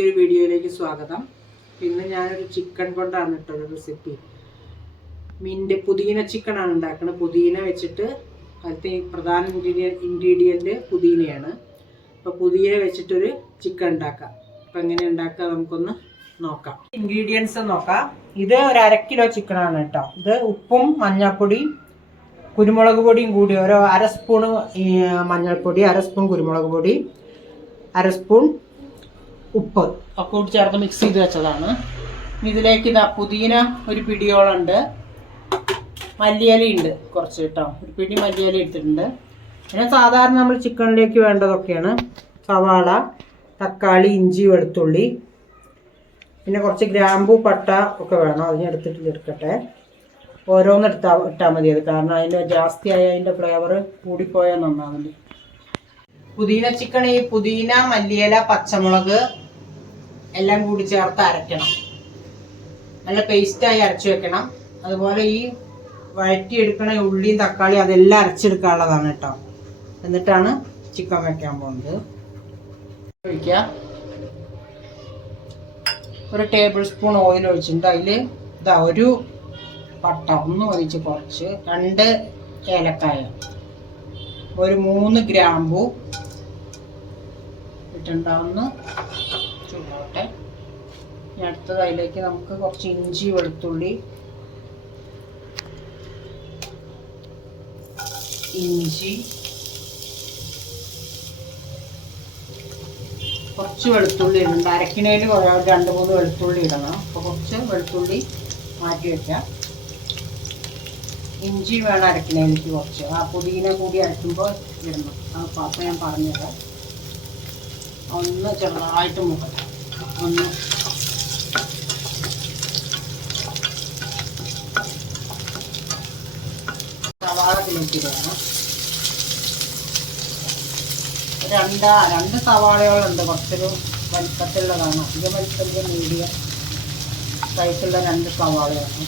പുതിയൊരു വീഡിയോയിലേക്ക് സ്വാഗതം. ഇന്ന് ഞാനൊരു ചിക്കൻ കൊണ്ടാണ് ഇട്ടൊരു റെസിപ്പി മീന്റെ പുതിന ചിക്കനാണ് ഉണ്ടാക്കുന്നത് പുതിന വെച്ചിട്ട് അതിലത്തെ പ്രധാന ഇൻഗ്രീഡിയ ഇൻഗ്രീഡിയന്റ് പുതിനയാണ്. അപ്പോൾ പുതിന വെച്ചിട്ടൊരു ചിക്കൻ ഉണ്ടാക്കാം. അപ്പോൾ എങ്ങനെ ഉണ്ടാക്കുക നമുക്കൊന്ന് നോക്കാം. ഇൻഗ്രീഡിയൻസ് നോക്കാം. ഇത് ഒരു അര കിലോ ചിക്കനാണ് കേട്ടോ. ഇത് ഉപ്പും മഞ്ഞൾപ്പൊടിയും കുരുമുളക് പൊടിയും കൂടി ഓരോ അര സ്പൂണ് ഈ മഞ്ഞൾപ്പൊടി അര സ്പൂൺ കുരുമുളക് പൊടി അര സ്പൂൺ ഉപ്പ്. ഒക്കെ കൂടി ചേർത്ത് മിക്സ് ചെയ്ത് വെച്ചതാണ്. ഇതിലേക്ക് ഇതാ പുതിന ഒരു പിടിയോളുണ്ട്. മല്ലിയില ഉണ്ട് കുറച്ച് കേട്ടോ ഒരു പിടി മല്ലിയില എടുത്തിട്ടുണ്ട്. പിന്നെ സാധാരണ നമ്മൾ ചിക്കനിലേക്ക് വേണ്ടതൊക്കെയാണ്. സവാള തക്കാളി ഇഞ്ചി വെളുത്തുള്ളി. പിന്നെ കുറച്ച് ഗ്രാമ്പു പട്ട ഒക്കെ വേണം. അതിന് എടുത്തിട്ട് എടുക്കട്ടെ. ഓരോന്ന് എടുത്താൽ ഇട്ടാൽ മതി അത്. കാരണം അതിന്റെ ജാസ്തിയായ അതിന്റെ ഫ്ലേവർ കൂടിപ്പോയാൽ നന്നാവില്ല പുതിന ചിക്കൻ ഈ പുതിന മല്ലിയില പച്ചമുളക് എല്ലാം കൂടി ചേർത്ത് അരയ്ക്കണം. നല്ല പേസ്റ്റായി അരച്ചു വെക്കണം. അതുപോലെ ഈ വഴറ്റിയെടുക്കണ ഉള്ളിയും തക്കാളിയും അതെല്ലാം അരച്ചെടുക്കാനുള്ളതാണ് കേട്ടോ. എന്നിട്ടാണ് ചിക്കൻ വെക്കാൻ പോകുന്നത്. ഒഴിക്കുക. ഒരു ടേബിൾ സ്പൂൺ ഓയിൽ ഒഴിച്ചിട്ടുണ്ട്. അതിൽ ഇതാ ഒരു പട്ട ഒന്ന് ഒഴിച്ച് കുറച്ച് രണ്ട് ഏലക്കായ ഒരു മൂന്ന് ഗ്രാമ്പു ഇട്ടുണ്ടാവുന്ന ചൂടാവട്ടെ ഇനി അടുത്തത് അതിലേക്ക് നമുക്ക് കുറച്ച് ഇഞ്ചി വെളുത്തുള്ളി. ഇഞ്ചി. കുറച്ച് വെളുത്തുള്ളി ഇടണം. അരക്കിണയിൽ രണ്ട് മൂന്ന് വെളുത്തുള്ളി ഇടണം. അപ്പോൾ കുറച്ച് വെളുത്തുള്ളി മാറ്റി വെക്കാം. ഇഞ്ചി വേണം അരക്കിണയിലേക്ക് കുറച്ച്. ആ പുതിന കൂടി അരക്കുമ്പോൾ ഇടണം. ആ അപ്പം ഞാൻ പറഞ്ഞുതരാം. ഒന്ന് ചെറുതായിട്ട് മുക്കട്ടെ. ഒന്ന്. സവാള രണ്ട് രണ്ട് സവാളകളുണ്ട് കുറച്ചൊരു വലിപ്പത്തിലുള്ളതാണ്. അധികം വലിപ്പത്തിൽ മീഡിയം സൈസുള്ള രണ്ട് സവാളയാണ്.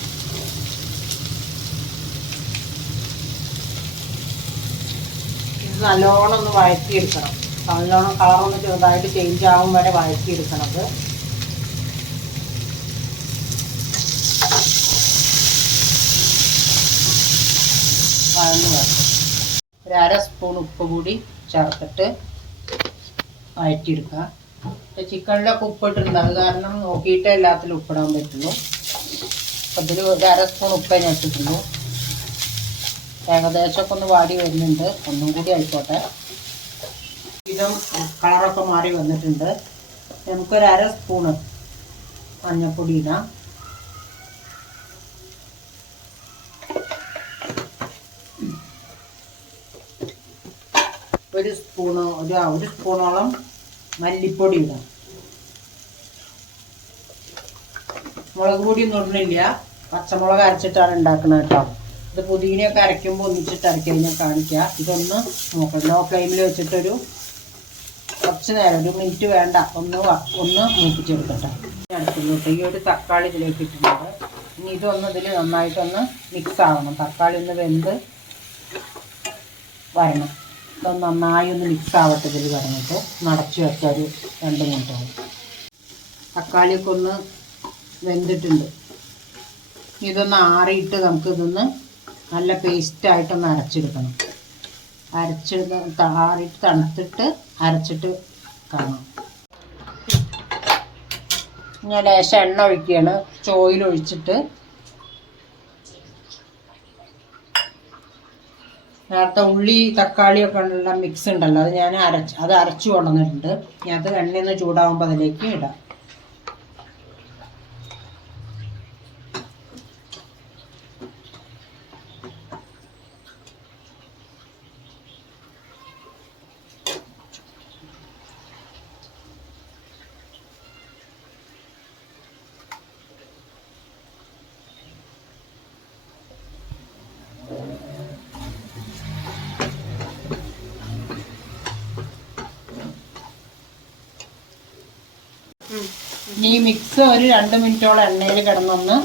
ഇത് നല്ലോണം ഒന്ന് വഴറ്റിയെടുക്കണം. നല്ലോണം കളറൊന്ന് ചെറുതായിട്ട് ചേഞ്ച് ആകും വരെ വഴറ്റിയെടുക്കണത് വരണം ഒരു അര സ്പൂൺ ഉപ്പ് കൂടി ചേർത്തിട്ട് വഴറ്റിയെടുക്കുക ചിക്കനിലൊക്കെ ഉപ്പിട്ടിട്ടുണ്ട്. അത് കാരണം നോക്കിയിട്ടേ എല്ലാത്തിലും ഉപ്പിടാൻ പറ്റുള്ളൂ. അപ്പം ഇതിൽ ഒരു അര സ്പൂൺ ഉപ്പേ ഞാൻ ഇട്ടിട്ടുള്ളൂ. ഏകദേശമൊക്കെ ഒന്ന് വാടി വരുന്നുണ്ട്. ഒന്നും കൂടി ആയിക്കോട്ടെ. ഇതും കളറൊക്കെ മാറി വന്നിട്ടുണ്ട്. നമുക്കൊരു അര സ്പൂണ് മഞ്ഞൾപ്പൊടി ഇടാം. ഒരു സ്പൂണ് ഒരു ഒരു സ്പൂണോളം മല്ലിപ്പൊടി ഇടാം. മുളക് പൊടി ഒന്നും ഇടുന്നില്ല പച്ചമുളക് അരച്ചിട്ടാണ് ഉണ്ടാക്കുന്നത് കേട്ടോ. ഇത് പുതിനയൊക്കെ അരയ്ക്കുമ്പോൾ ഒന്നിച്ചിട്ട് അരയ്ക്കാൻ ഞാൻ കാണിക്കാം. ഇതൊന്ന് നോക്കാം ലോ ഫ്ലെയിമിൽ വെച്ചിട്ടൊരു കുറച്ച് നേരം ഒരു മിനിറ്റ് വേണ്ട. ഒന്ന് ഒന്ന് മൂപ്പിച്ചെടുക്കട്ടെ. അടുത്തിലോട്ട് ഈ ഒരു തക്കാളി ഇതിലേക്ക് ഇട്ടിട്ടുണ്ട്. ഇനി ഇതൊന്ന് ഇതിൽ നന്നായിട്ടൊന്ന് മിക്സ് ആവണം. തക്കാളി ഒന്ന് വെന്ത് വരണം. ഇതൊന്ന് നന്നായി ഒന്ന് മിക്സ് ആവട്ടെ ഇതിൽ പറഞ്ഞിട്ട് നടച്ചു വെച്ചാൽ രണ്ട് മിനിറ്റ് തക്കാളിയൊക്കെ ഒന്ന് വെന്തിട്ടുണ്ട്. ഇതൊന്ന് ആറിയിട്ട് നമുക്ക് ഇതൊന്ന് നല്ല പേസ്റ്റായിട്ടൊന്ന് അരച്ചെടുക്കണം. അരച്ചെടുത്ത് ആറിയിട്ട് തണുത്തിട്ട് അരച്ചിട്ട് കാണാം. ഞാൻ ലേശം എണ്ണ ഒഴിക്കുകയാണ്. ചോയിൽ ഒഴിച്ചിട്ട് നേരത്തെ ഉള്ളി തക്കാളിയൊക്കെ ഉള്ള മിക്സ് ഉണ്ടല്ലോ അത് ഞാൻ അരച്ച് അത് അരച്ചു കൊണ്ടുവന്നിട്ടുണ്ട്. ഞാൻ അത് എണ്ണയൊന്ന് ചൂടാകുമ്പോൾ അതിലേക്ക് ഇടാം. ഈ മിക്സ് ഒരു രണ്ട് മിനിറ്റോളം എണ്ണയിൽ കിടന്നൊന്ന്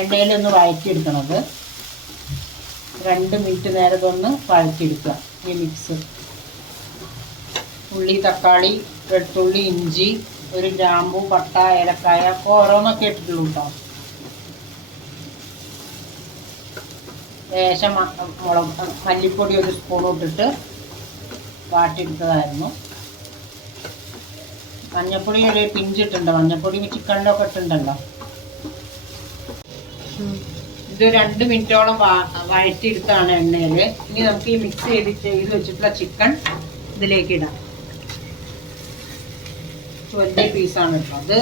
എണ്ണയിൽ ഒന്ന് വഴറ്റിയെടുക്കണത്. രണ്ട് മിനിറ്റ് നേരം ഒന്ന് വഴറ്റിയെടുക്കുക ഈ മിക്സ് ഉള്ളി തക്കാളി വെളുത്തുള്ളി ഇഞ്ചി ഒരു ഗ്രാമ്പു പട്ട ഏലക്കായ ഒക്കെ ഓരോന്നൊക്കെ ഇട്ടിട്ടുള്ളൂ കേട്ടോ ലേശം മുളക് മല്ലിപ്പൊടി ഒരു സ്പൂൺ ഇട്ടിട്ട് വാട്ടിയെടുത്തതായിരുന്നു. മഞ്ഞപ്പൊടി ഒരു പിഞ്ചിട്ടുണ്ട്? മഞ്ഞപ്പൊടി ചിക്കനിലൊക്കെ ഇട്ടുണ്ടല്ലോ. ഇത് രണ്ട് മിനിറ്റോളം വഴറ്റിയെടുത്താണ് എണ്ണയിൽ ഇനി നമുക്ക് ഈ മിക്സ് ചെയ്ത് ചെയ്ത് വെച്ചിട്ടുള്ള ചിക്കൻ ഇതിലേക്ക് ഇടാം. വലിയ പീസാണ് കേട്ടോ. അത്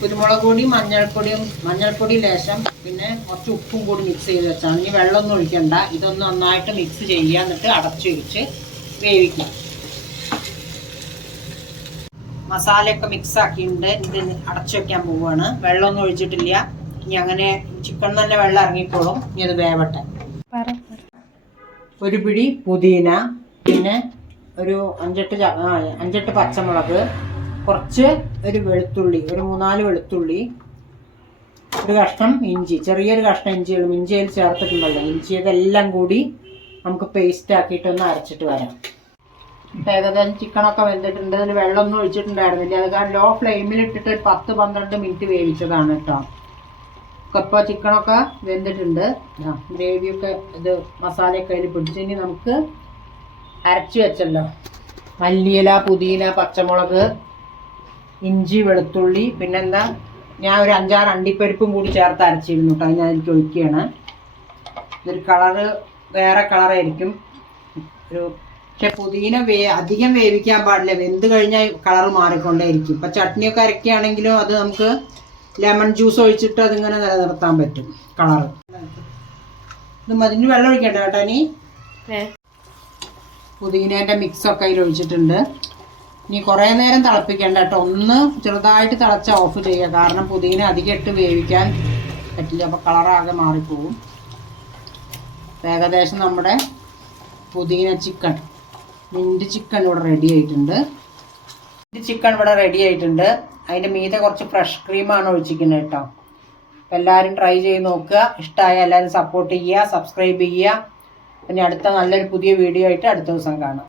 കുരുമുളക് പൊടി മഞ്ഞൾപ്പൊടിയും മഞ്ഞൾപ്പൊടി ലേശം പിന്നെ കുറച്ച് ഉപ്പും കൂടി മിക്സ് ചെയ്ത് വെച്ചാൽ ഇനി വെള്ളമൊന്നും ഒഴിക്കണ്ട. ഇതൊന്ന് നന്നായിട്ട് മിക്സ് ചെയ്യുക. എന്നിട്ട് അടച്ചു വെച്ച് വേവിക്കാം. മസാലയൊക്കെ മിക്സ് ആക്കിയിട്ടുണ്ട് ഇത് അടച്ചു വെക്കാൻ പോവുകയാണ് വെള്ളമൊന്നും ഒഴിച്ചിട്ടില്ല. ഇനി അങ്ങനെ ചിക്കൻ തന്നെ വെള്ളം ഇറങ്ങിക്കോളും. ഇനി അത് വേവട്ടെ. ഒരു പിടി പുതിന പിന്നെ ഒരു അഞ്ചെട്ട് അഞ്ചെട്ട് പച്ചമുളക് കുറച്ച് ഒരു വെളുത്തുള്ളി ഒരു മൂന്നാൽ വെളുത്തുള്ളി ഒരു കഷ്ണം ഇഞ്ചി ചെറിയൊരു കഷ്ണം ഇഞ്ചികളും ഇഞ്ചി അതിൽ ചേർത്തിട്ടുണ്ടല്ലോ ഇഞ്ചി ഇതെല്ലാം കൂടി നമുക്ക് പേസ്റ്റ് ആക്കിയിട്ടൊന്ന് അരച്ചിട്ട് വരാം. ഏകദേശം ചിക്കനൊക്കെ വെന്തിട്ടുണ്ട്. അതിൽ വെള്ളമൊന്നും ഒഴിച്ചിട്ടുണ്ടായിരുന്നില്ല. അത് കാരണം ലോ ഫ്ലെയിമിൽ ഇട്ടിട്ട് പത്ത് പന്ത്രണ്ട് മിനിറ്റ് വേവിച്ചതാണ് കേട്ടോ. ഇപ്പോൾ ചിക്കനൊക്കെ വെന്തിട്ടുണ്ട്. ഗ്രേവിയൊക്കെ ഇത് മസാലയൊക്കെ അതിൽ പിടിച്ച് ഇനി നമുക്ക് അരച്ച് വെച്ചല്ലോ. മല്ലിയില പുതിയില പച്ചമുളക് ഇഞ്ചി വെളുത്തുള്ളി പിന്നെന്താ? ഞാൻ ഒരു അഞ്ചാറ് അണ്ടിപ്പരിപ്പും കൂടി ചേർത്ത് അരച്ചിരുന്നു കേട്ടോ. അതിന് അതിലേക്ക് ഒഴിക്കുകയാണ്. ഇതൊരു കളറ് വേറെ കളറായിരിക്കും ഒരു പക്ഷെ പുതിന വേ അധികം വേവിക്കാൻ പാടില്ല. വെന്ത് കഴിഞ്ഞാൽ കളർ മാറിക്കൊണ്ടേയിരിക്കും. ഇപ്പം ചട്നിയൊക്കെ അരക്കുകയാണെങ്കിലും അത് നമുക്ക് ലെമൺ ജ്യൂസ് ഒഴിച്ചിട്ട് അതിങ്ങനെ നിലനിർത്താൻ പറ്റും കളർ മതിന് വെള്ളം ഒഴിക്കണ്ട കേട്ടോ ഇനി. പുതിനേന്റെ മിക്സൊക്കെ അതിൽ ഒഴിച്ചിട്ടുണ്ട്. ഇനി കുറേ നേരം തിളപ്പിക്കണ്ട കേട്ടോ. ഒന്ന് ചെറുതായിട്ട് തിളച്ച ഓഫ് ചെയ്യുക. കാരണം പുതിന അധികം ഇട്ട് വേവിക്കാൻ പറ്റില്ല. അപ്പോൾ കളറാകെ മാറിപ്പോവും. ഇപ്പൊ ഏകദേശം നമ്മുടെ പുതിന ചിക്കൻ. മിന്റ് ചിക്കൻ ഇവിടെ റെഡി ആയിട്ടുണ്ട്. മിന്റ് ചിക്കൻ ഇവിടെ റെഡി ആയിട്ടുണ്ട്. അതിന്റെ മീതെ കുറച്ച് ഫ്രഷ് ക്രീമാണ് ഒഴിച്ചിരിക്കുന്നത് കേട്ടോ. എല്ലാവരും ട്രൈ ചെയ്ത് നോക്കുക. ഇഷ്ടമായ എല്ലാവരും സപ്പോർട്ട് ചെയ്യുക സബ്സ്ക്രൈബ് ചെയ്യുക. പിന്നെ അടുത്ത നല്ലൊരു പുതിയ വീഡിയോ ആയിട്ട് അടുത്ത ദിവസം കാണാം.